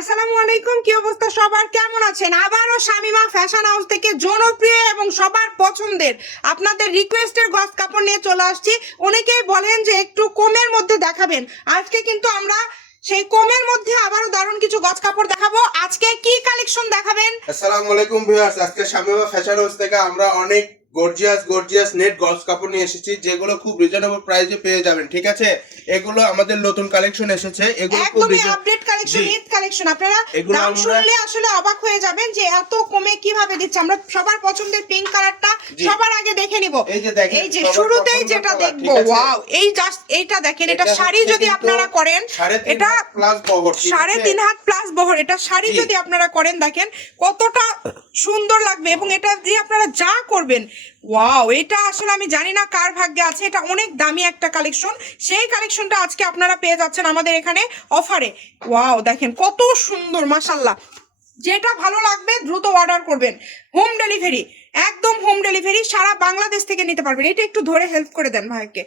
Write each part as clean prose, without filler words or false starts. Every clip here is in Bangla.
আসসালামু আলাইকুম, কি অবস্থা সবার, কেমন আছেন? আবারও শামিমা ফ্যাশন হাউস থেকে জনপ্রিয় এবং সবার পছন্দের আপনাদের রিকোয়েস্টের গজ কাপড় নিয়ে চলে আসছি। অনেকেই বলেন যে একটু কমের মধ্যে দেখাবেন, আজকে কিন্তু আমরা সেই কমের মধ্যে আবারও দারুণ কিছু গজ কাপড় দেখাবো। আজকে কি কালেকশন দেখাবেন? আসসালামু আলাইকুম ভিউয়ার্স, আজকে শামিমা ফ্যাশন হাউস থেকে আমরা অনেক গর্জিয়াস নেট গজ কাপড় নিয়ে এসেছি, যেগুলো খুব রিজনেবল প্রাইসে পেয়ে যাবেন। ঠিক আছে, এগুলো আমাদের নতুন কালেকশন এসেছে, এগুলো খুব একদমই আপডেট কালেকশন, ঈদ কালেকশন। আপনারা দাম শুনলে আসলে অবাক হয়ে যাবেন যে এত কমে কিভাবে দিচ্ছে। আমরা সবার পছন্দের পিঙ্ক কালারটা সবার আগে দেখে নিব। এই যে শুরুতেই যেটা দেখবো, ওয়াও, এই জাস্ট এইটা দেখেন। এটা শাড়ি যদি আপনারা করেন, এটা 3.5 হাত প্লাস বহর। এটা শাড়ি যদি আপনারা করেন, দেখেন কতটা সুন্দর লাগবে। এবং এটা দিয়ে আপনারা যা করবেন, ওয়াও, এটা আসলে আমি জানি না কার ভাগ্যে আছে। এটা অনেক দামি একটা কালেকশন। সেই কালেকশনটা আজকে আপনারা পেয়ে যাচ্ছেন আমাদের এখানে অফারে। ওয়াও, দেখেন কত সুন্দর, মাশাআল্লাহ। যেটা ভালো লাগবে দ্রুত অর্ডার করবেন। হোম ডেলিভারি, একদম হোম ডেলিভারি, সারা বাংলাদেশ থেকে নিতে পারবেন। এটা একটু ধরে হেল্প করে দেন ভাইকে।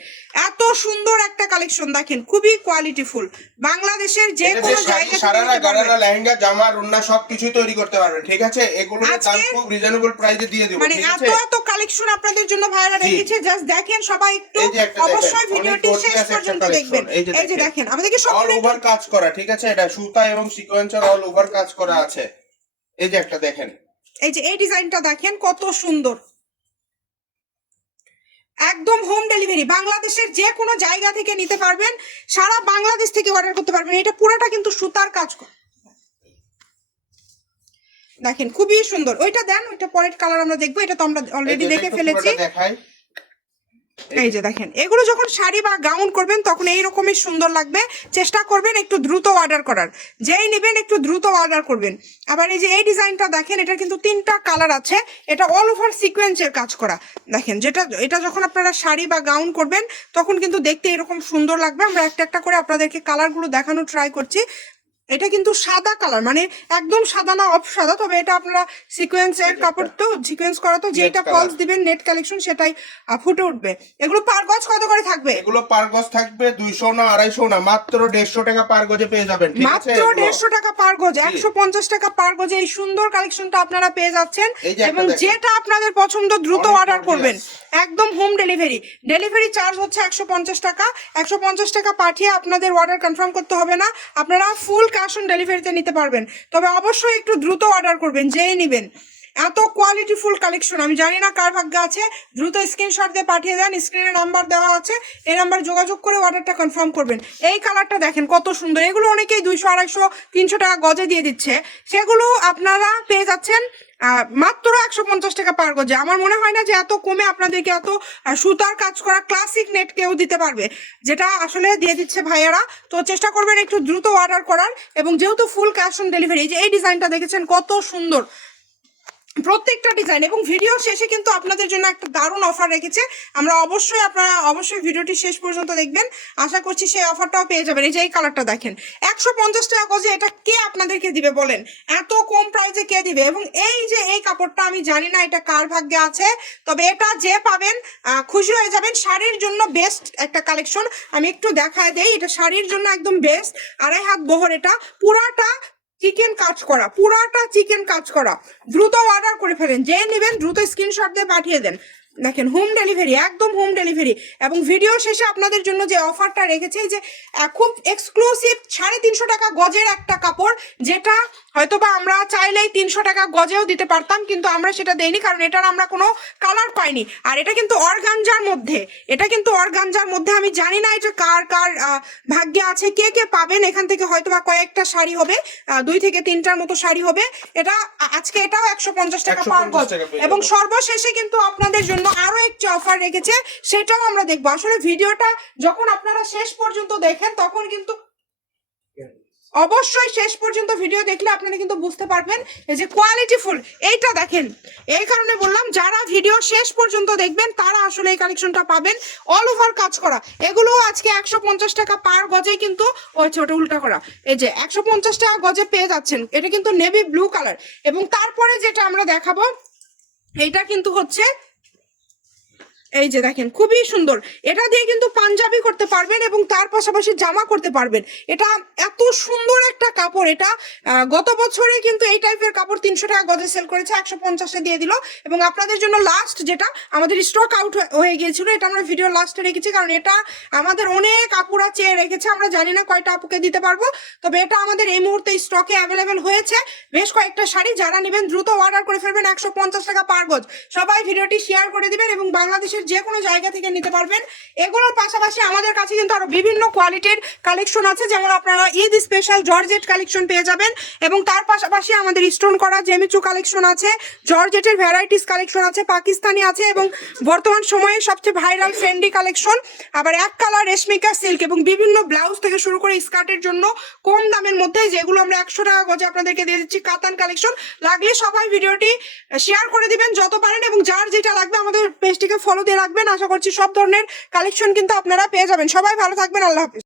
এত সুন্দর একটা কালেকশন দেখেন, খুবই কোয়ালিটিফুল। বাংলাদেশের যে কোনো জায়গা সারারা গারারা লেহেঙ্গা জামা রুন্না সবকিছু তৈরি করতে পারবেন। ঠিক আছে, এগুলোর দাম খুব রিজনেবল প্রাইসে দিয়ে দেব। মানে এত কালেকশন আপনাদের জন্য ভাইরা রেখেছে, জাস্ট দেখেন। সবাই একটু অবশ্যই ভিডিওটি শেষ পর্যন্ত দেখবেন। এই যে দেখেন, আমাদেরকে সব অল ওভার কাজ করা। ঠিক আছে, এটা সুতা এবং সিকোয়েন্সার অল ওভার কাজ করা আছে। এই যে একটা দেখেন, এই যে এই ডিজাইনটা দেখেন কত সুন্দর। একদম হোম ডেলিভারি, বাংলাদেশের যে কোনো জায়গা থেকে নিতে পারবেন, সারা বাংলাদেশ থেকে অর্ডার করতে পারবেন। এটা পুরোটা কিন্তু সুতার কাজ করা, দেখেন খুবই সুন্দর। ওইটা দেন, ওইটা পরের কালার আমরা দেখবো। এটা তো আমরা অলরেডি দেখে ফেলেছি। এই যে দেখেন, এগুলো যখন শাড়ি বা গাউন করবেন তখন এইরকমই সুন্দর লাগবে। চেষ্টা করবেন একটু দ্রুত অর্ডার করার, যেই নেবেন একটু দ্রুত অর্ডার করবেন। আবার এই যে এই ডিজাইনটা দেখেন, এটা কিন্তু 3টা কালার আছে। এটা অল ওভার সিকোয়েন্সের কাজ করা। দেখেন, এটা যখন আপনারা শাড়ি বা গাউন করবেন তখন কিন্তু দেখতে এরকম সুন্দর লাগবে। আমরা একটা একটা করে আপনাদেরকে কালারগুলো দেখানোর ট্রাই করছি। এটা কিন্তু সাদা কালার, মানে একদম সাদা না, অফ সাদা। তবে এটা আপনারা সিকোয়েন্সের কাপড়, তো সিকোয়েন্স করা, তো যেটা ফলস দিবেন নেট কালেকশন সেটাই ফুটে উঠবে। এগুলো পার গজ কত করে থাকবে? এগুলো পার গজ থাকবে 200 না 250 না, মাত্র 150 টাকা পার গজে পেয়ে যাবেন। ঠিক আছে, মাত্র 150 টাকা পার গজ, 150 টাকা পার গজে এই সুন্দর কালেকশনটা আপনারা পেয়ে যাচ্ছেন। এবং যেটা আপনাদের পছন্দ দ্রুত অর্ডার করবেন। একদম হোম ডেলিভারি, ডেলিভারি চার্জ হচ্ছে 150 টাকা। 150 টাকা পাঠিয়ে আপনাদের অর্ডার কনফার্ম করতে হবে না, আপনারা ফুল ক্যাশ অন ডেলিভারিতে নিতে পারবেন। তবে অবশ্যই একটু দ্রুত অর্ডার করবেন, যেই নেবেন। এত কোয়ালিটিফুল কালেকশন, আমি জানি না কার ভাগ্যে আছে। দ্রুত স্ক্রিনশট দিয়ে পাঠিয়ে দেন, স্ক্রিনে নাম্বার দেওয়া আছে, এই নাম্বার যোগাযোগ করে অর্ডারটা কনফার্ম করবেন। এই কালারটা দেখেন কত সুন্দর। এগুলো অনেকেই 200, 250, 300 টাকা গজে দিয়ে দিচ্ছে, সেগুলো আপনারা পেয়ে যাচ্ছেন মাত্র 150 টাকা পার গজে। আমার মনে হয় না যে এত কমে আপনাদেরকে এত সুতার কাজ করা ক্লাসিক নেট কেউ দিতে পারবে, যেটা আসলে দিয়ে দিচ্ছে ভাইয়ারা। তো চেষ্টা করবেন একটু দ্রুত অর্ডার করার। এবং যেহেতু ফুল ক্যাশ অন ডেলিভারি, যে এই ডিজাইনটা দেখেছেন কত সুন্দর প্রত্যেকটা ডিজাইন। এবং ভিডিও শেষে কিন্তু আপনাদের জন্য একটা দারুণ অফার রেখেছে। আপনারা অবশ্যই ভিডিওটি শেষ পর্যন্ত দেখবেন, আশা করছি সেই অফারটাও পেয়ে যাবেন। এই যে এই কালারটা দেখেন, 150 টাকা গজে এটা কে আপনাদেরকে দিবে বলেন? এত কম প্রাইসে কে দিবে? এবং এই যে এই কাপড়টা, আমি জানি না এটা কার ভাগ্যে আছে, তবে এটা যে পাবেন খুশি হয়ে যাবেন। শাড়ির জন্য বেস্ট একটা কালেকশন, আমি একটু দেখায় দেই। এটা শাড়ির জন্য একদম বেস্ট, 2.5 হাত বহর। এটা পুরাটা চিকেন কাজ করা, পুরাটা চিকেন কাজ করা। দ্রুত অর্ডার করে ফেলেন, যে নেবেন দ্রুত স্ক্রিনশট দিয়ে পাঠিয়ে দেন। দেখেন হোম ডেলিভারি, একদম হোম ডেলিভারি। এবং ভিডিও শেষে আপনাদের জন্য যে অফারটা রেখেছে, যে খুব এক্সক্লুসিভ 350 টাকা গজের একটা কাপড়, যেটা হয়তোবা আমরা চাইলেই 300 টাকা গজেও দিতে পারতাম, কিন্তু আমরা সেটা দেইনি, কারণ এটার আমরা কোনো কালার পাইনি। আর এটা কিন্তু অর্গানজার মধ্যে, আমি জানি না এটা কার কার ভাগ্যে আছে, কে কে পাবেন। এখান থেকে হয়তোবা কয়েকটা শাড়ি হবে, 2 থেকে 3টার মতো শাড়ি হবে। এটা আজকে এটাও 150 টাকা পার গজ। এবং সর্বশেষে কিন্তু আপনাদের জন্য আরো একটি অফার রেখেছে, সেটাও আমরা দেখবো। আসলে ভিডিওটা যখন আপনারা শেষ পর্যন্ত দেখেন, তখন কিন্তু অবশ্যই শেষ পর্যন্ত ভিডিও দেখলে আপনারা কিন্তু বুঝতে পারবেন যে কোয়ালিটিফুল। এইটা দেখেন, এই কারণে বললাম যারা ভিডিও শেষ পর্যন্ত দেখবেন তারা আসলে এই কালেকশনটা পাবেন, অল ওভার কাজ করা। এগুলো আজকে 150 টাকা পার গজে কিন্তু, ওই ছোট উল্টা করা, এই যে 150 টাকা গজে পেয়ে যাচ্ছেন। এটা কিন্তু নেভি ব্লু কালার। এবং তারপরে যেটা আমরা দেখাবো, এটা কিন্তু হচ্ছে এই যে দেখেন খুবই সুন্দর, এটা দিয়ে কিন্তু পাঞ্জাবি করতে পারবেন এবং তার পাশাপাশি জামা করতে পারবেন। এটা এত সুন্দর একটা কাপড়, এটা গত বছরে কিন্তু এই টাইপের কাপড় 300 টাকা গজে সেল করেছে, 150-এ দিয়ে দিল। এবং আপনাদের জন্য লাস্ট যেটা আমাদের স্টক আউট হয়ে গিয়েছিল, এটা আমরা ভিডিও লাস্টে রেখেছি, কারণ এটা আমাদের অনেক আপুরা চেয়ে রেখেছে, আমরা জানি না কয়টা আপুকে দিতে পারবো, তবে এটা আমাদের এই মুহূর্তে স্টকে অ্যাভেলেবেল হয়েছে বেশ কয়েকটা শাড়ি। যারা নেবেন দ্রুত অর্ডার করে ফেলবেন, 150 টাকা পার গজ। সবাই ভিডিওটি শেয়ার করে দিবেন এবং বাংলাদেশের যে কোনো জায়গা থেকে নিতে পারবেন। এগুলোর পাশাপাশি আমাদের কাছে কিন্তু আরো বিভিন্ন কোয়ালিটির কালেকশন আছে, যেমন আপনারা ঈদ স্পেশাল জর্জেট কালেকশন পেয়ে যাবেন এবং তার পাশাপাশি আমাদের স্টোন করা জেমিচু কালেকশন আছে, জর্জেটের ভ্যারাইটিস কালেকশন আছে, পাকিস্তানি আছে এবং বর্তমান সময়ে সবচেয়ে ভাইরাল ফ্রেন্ডি কালেকশন, আবার এক কালার রেশমিকা সিল্ক এবং বিভিন্ন ব্লাউজ থেকে শুরু করে স্কার্টের জন্য কম দামের মধ্যে, যেগুলো আমরা 100 টাকা গজে আপনাদেরকে দিয়ে দিচ্ছি কাতান কালেকশন। লাগলে সবাই ভিডিওটি শেয়ার করে দিবেন যত পারেন এবং যার যেটা লাগবে আমাদের পেজটিকে ফলো দিয়ে রাখবেন। আশা করছি সব ধরনের কালেকশন কিন্তু আপনারা পেয়ে যাবেন। সবাই ভালো থাকবেন, আল্লাহ হাফেজ।